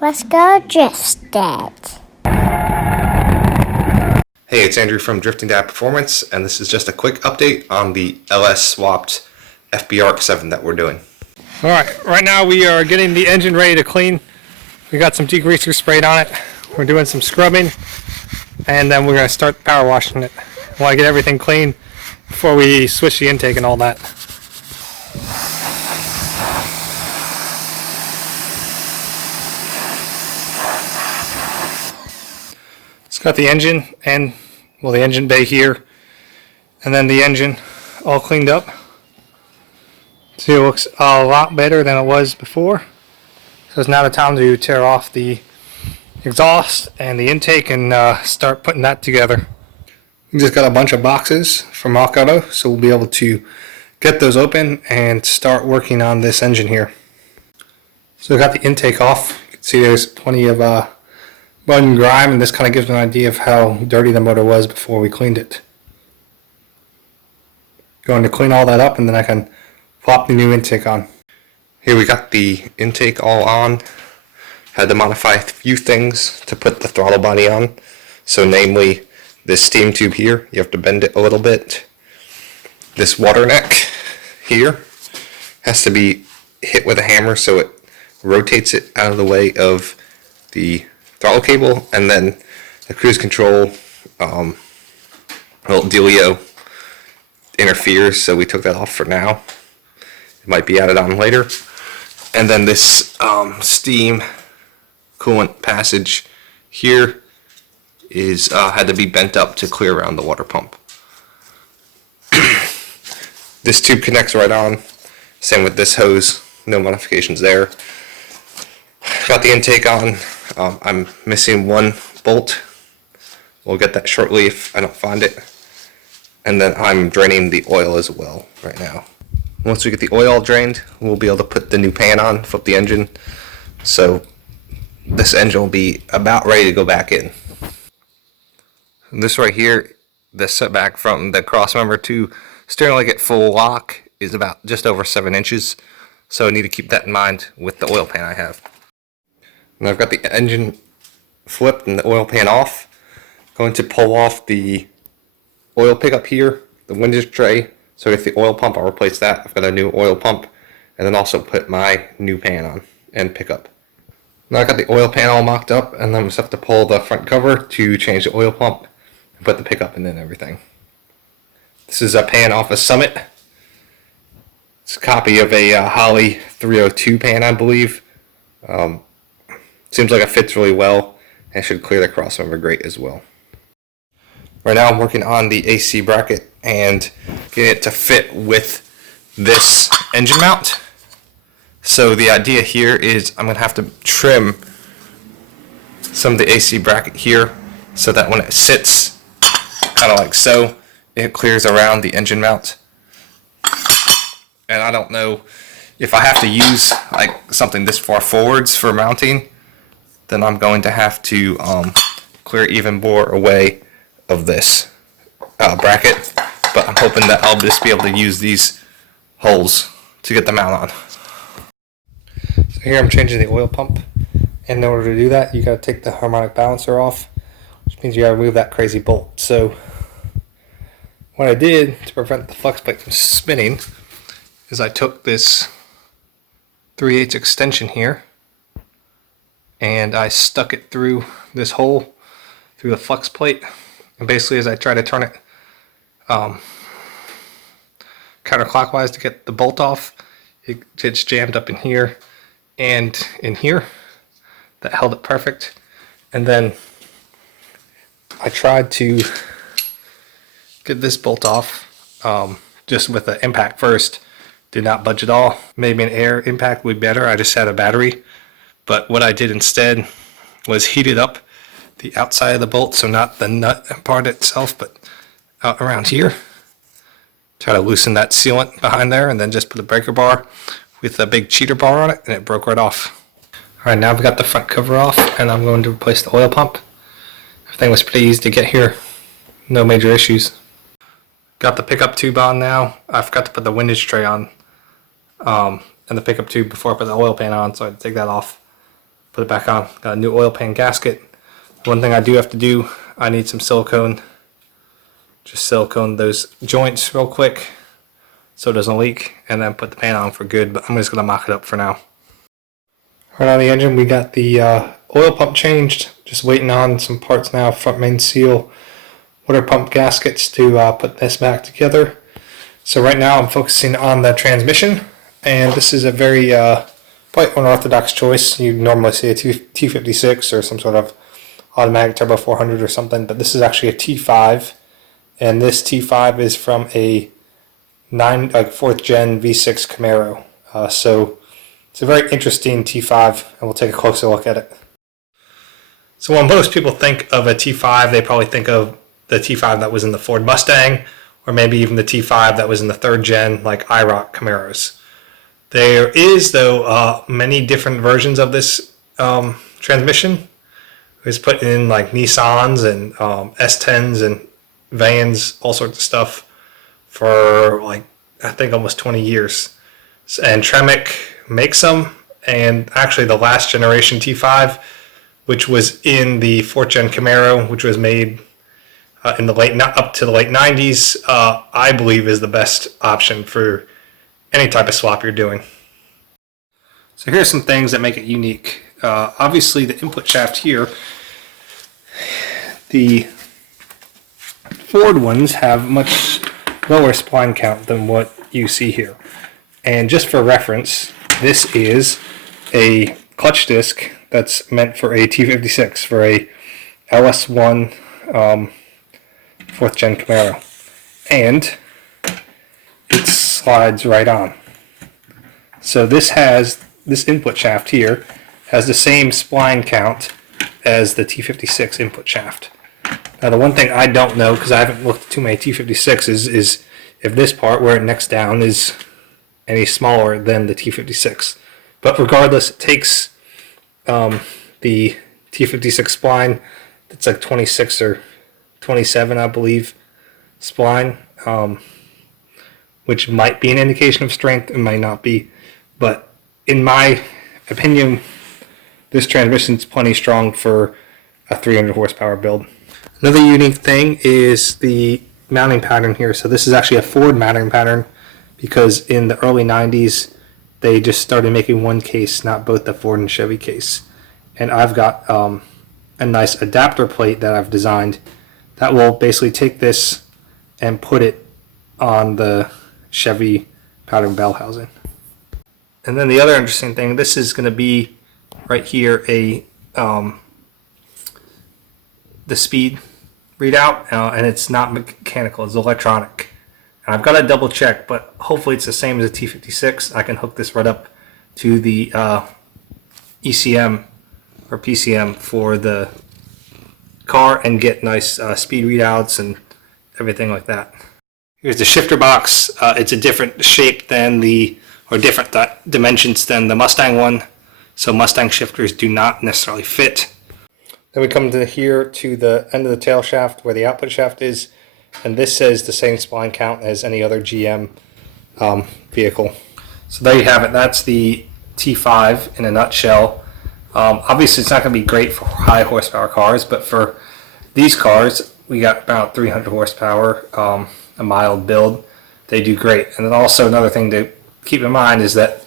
Let's go drift it. Hey, it's Andrew from Drifting Dad Performance, and this is just a quick update on the LS swapped FB RX7 that we're doing. Alright, right now we are getting the engine ready to clean. We got some degreaser sprayed on it. We're doing some scrubbing, and then we're going to start power washing it. We want to get everything clean before we switch the intake and all that. It's got the engine and, well, the engine bay here, and then the engine all cleaned up. See, it looks a lot better than it was before. So it's now the time to tear off the exhaust and the intake and start putting that together. We just got a bunch of boxes from Rock Auto, so we'll be able to get those open and start working on this engine here. So we got the intake off. You can see there's plenty of mud and grime, and this kind of gives an idea of how dirty the motor was before we cleaned it. Going to clean all that up, and then I can plop the new intake on. Here we got the intake all on. Had to modify a few things to put the throttle body on. So namely, this steam tube here, you have to bend it a little bit. This water neck here has to be hit with a hammer so it rotates it out of the way of the throttle cable, and then the cruise control little dealio interferes, so we took that off for now. It might be added on later. And then this steam coolant passage here is had to be bent up to clear around the water pump. This tube connects right on. Same with this hose. No modifications there. Got the intake on. I'm missing one bolt. We'll get that shortly if I don't find it. And then I'm draining the oil as well right now. Once we get the oil drained, we'll be able to put the new pan on, flip the engine. So this engine will be about ready to go back in. This right here, the setback from the cross member to steering leg at full lock is about just over 7 inches. So I need to keep that in mind with the oil pan I have. And I've got the engine flipped and the oil pan off. Going to pull off the oil pickup here, the windage tray. So with the oil pump, I'll replace that. I've got a new oil pump, and then also put my new pan on and pickup. Now I got the oil pan all mocked up, and then I just have to pull the front cover to change the oil pump and put the pickup in and everything. This is a pan off a Summit. It's a copy of a Holley 302 pan, I believe. Seems like it fits really well and should clear the crossover great as well. Right now I'm working on the AC bracket and getting it to fit with this engine mount. So the idea here is I'm going to have to trim some of the AC bracket here so that when it sits kind of like so, it clears around the engine mount. And I don't know if I have to use like something this far forwards for mounting, then I'm going to have to clear even more away of this bracket, but I'm hoping that I'll just be able to use these holes to get the mount on. So here I'm changing the oil pump, and in order to do that you got to take the harmonic balancer off, which means you got to remove that crazy bolt. So what I did to prevent the flex plate from spinning is I took this 3/8 extension here and I stuck it through this hole through the flex plate, and basically as I try to turn it counterclockwise to get the bolt off, it gets jammed up in here and in here. That held it perfect. And then I tried to get this bolt off just with the impact first. Did not budge at all. Maybe an air impact would be better. I just had a battery. But what I did instead was heated up the outside of the bolt, so not the nut part itself, but out around here. Try to loosen that sealant behind there, and then just put a breaker bar with a big cheater bar on it, and it broke right off. Alright, now I've got the front cover off, and I'm going to replace the oil pump. Everything was pretty easy to get here. No major issues. Got the pickup tube on now. I forgot to put the windage tray on and the pickup tube before I put the oil pan on, so I had to take that off. put it back on. Got a new oil pan gasket. One thing I do have to do, I need some silicone. Just silicone those joints real quick so it doesn't leak, and then put the pan on for good, but I'm just going to mock it up for now. Right on the engine, we got the oil pump changed. Just waiting on some parts now, front main seal, water pump gaskets to put this back together. So right now I'm focusing on the transmission, and this is a very quite unorthodox choice. You normally see a T56 or some sort of automatic turbo 400 or something, but this is actually a T5, and this T5 is from a 4th gen V6 Camaro. So it's a very interesting T5, and we'll take a closer look at it. So when most people think of a T5, they probably think of the T5 that was in the Ford Mustang, or maybe even the T5 that was in the 3rd gen, like IROC Camaros. There is, though, many different versions of this transmission. It was put in like Nissans and S10s and vans, all sorts of stuff, for like, I think almost 20 years. And Tremec makes them, and actually the last generation T5, which was in the 4th gen Camaro, which was made in the up to the late 90s, I believe is the best option for any type of swap you're doing. So here's some things that make it unique. Obviously the input shaft here, the Ford ones have much lower spline count than what you see here. And just for reference, this is a clutch disc that's meant for a T56, for a LS1 4th gen Camaro. And it slides right on. So this input shaft here has the same spline count as the T56 input shaft. Now the one thing I don't know, because I haven't looked at too many T56s, is if this part where it necks down is any smaller than the T56. But regardless, it takes the T56 spline, it's like 26 or 27, I believe, spline, which might be an indication of strength, it might not be. But in my opinion, this transmission is plenty strong for a 300 horsepower build. Another unique thing is the mounting pattern here. So this is actually a Ford mounting pattern, because in the early 90s they just started making one case, not both the Ford and Chevy case. And I've got a nice adapter plate that I've designed that will basically take this and put it on the Chevy pattern bell housing. And then the other interesting thing, this is going to be right here the speed readout, and it's not mechanical, it's electronic. And I've got to double check, but hopefully it's the same as a T56. I can hook this right up to the ECM or PCM for the car and get nice speed readouts and everything like that. Here's the shifter box. It's a different shape than or different dimensions than the Mustang one, so Mustang shifters do not necessarily fit. Then we come to here to the end of the tail shaft where the output shaft is, and this says the same spline count as any other GM vehicle. So there you have it. That's the T5 in a nutshell. Obviously it's not going to be great for high horsepower cars, but for these cars, we got about 300 horsepower, a mild build. They do great. And then also another thing to keep in mind is that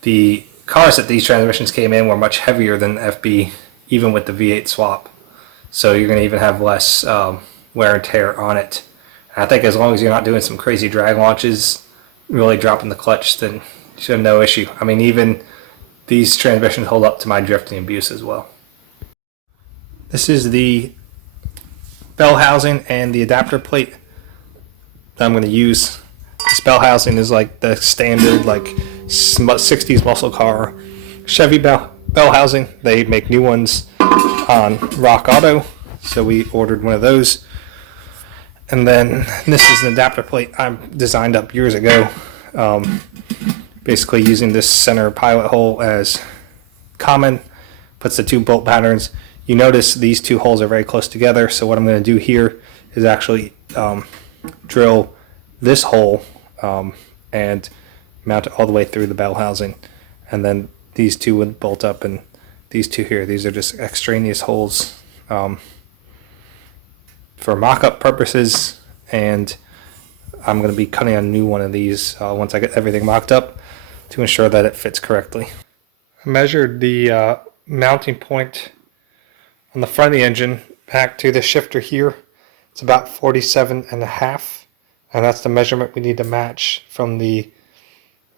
the cars that these transmissions came in were much heavier than FB, even with the V8 swap. So you're going to even have less wear and tear on it. And I think as long as you're not doing some crazy drag launches, really dropping the clutch, then you should have no issue. I mean, even these transmissions hold up to my drifting abuse as well. This is the bell housing and the adapter plate that I'm going to use. This bell housing is like the standard, like 60s muscle car Chevy bell housing. They make new ones on Rock Auto, so we ordered one of those. And then this is an adapter plate I designed up years ago, basically using this center pilot hole as common, puts the two bolt patterns. You notice these two holes are very close together, so what I'm going to do here is actually drill this hole and mount it all the way through the bell housing, and then these two would bolt up and these two here. These are just extraneous holes for mock-up purposes, and I'm going to be cutting a new one of these once I get everything mocked up to ensure that it fits correctly. I measured the mounting point on the front of the engine back to the shifter here. It's about 47.5, and that's the measurement we need to match from the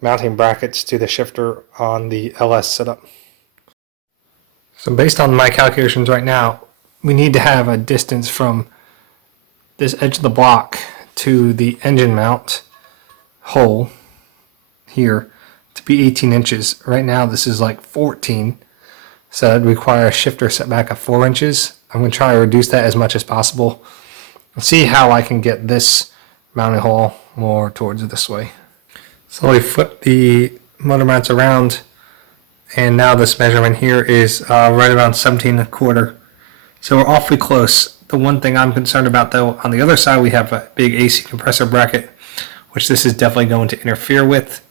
mounting brackets to the shifter on the LS setup. So based on my calculations right now, we need to have a distance from this edge of the block to the engine mount hole here to be 18 inches. Right now this is like 14, so that'd require a shifter setback of 4 inches. I'm going to try to reduce that as much as possible and see how I can get this mounting hole more towards this way. So we flip the motor mounts around, and now this measurement here is right around 17.25. So we're awfully close. The one thing I'm concerned about though, on the other side we have a big AC compressor bracket, which this is definitely going to interfere with.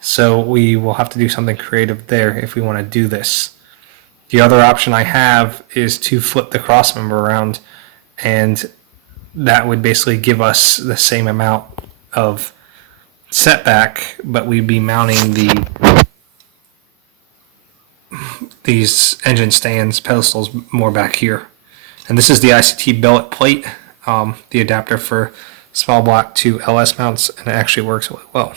So we will have to do something creative there if we want to do this. The other option I have is to flip the crossmember around, and that would basically give us the same amount of setback, but we'd be mounting these engine stands, pedestals more back here. And this is the ICT billet plate, the adapter for small block to LS mounts, and it actually works really well.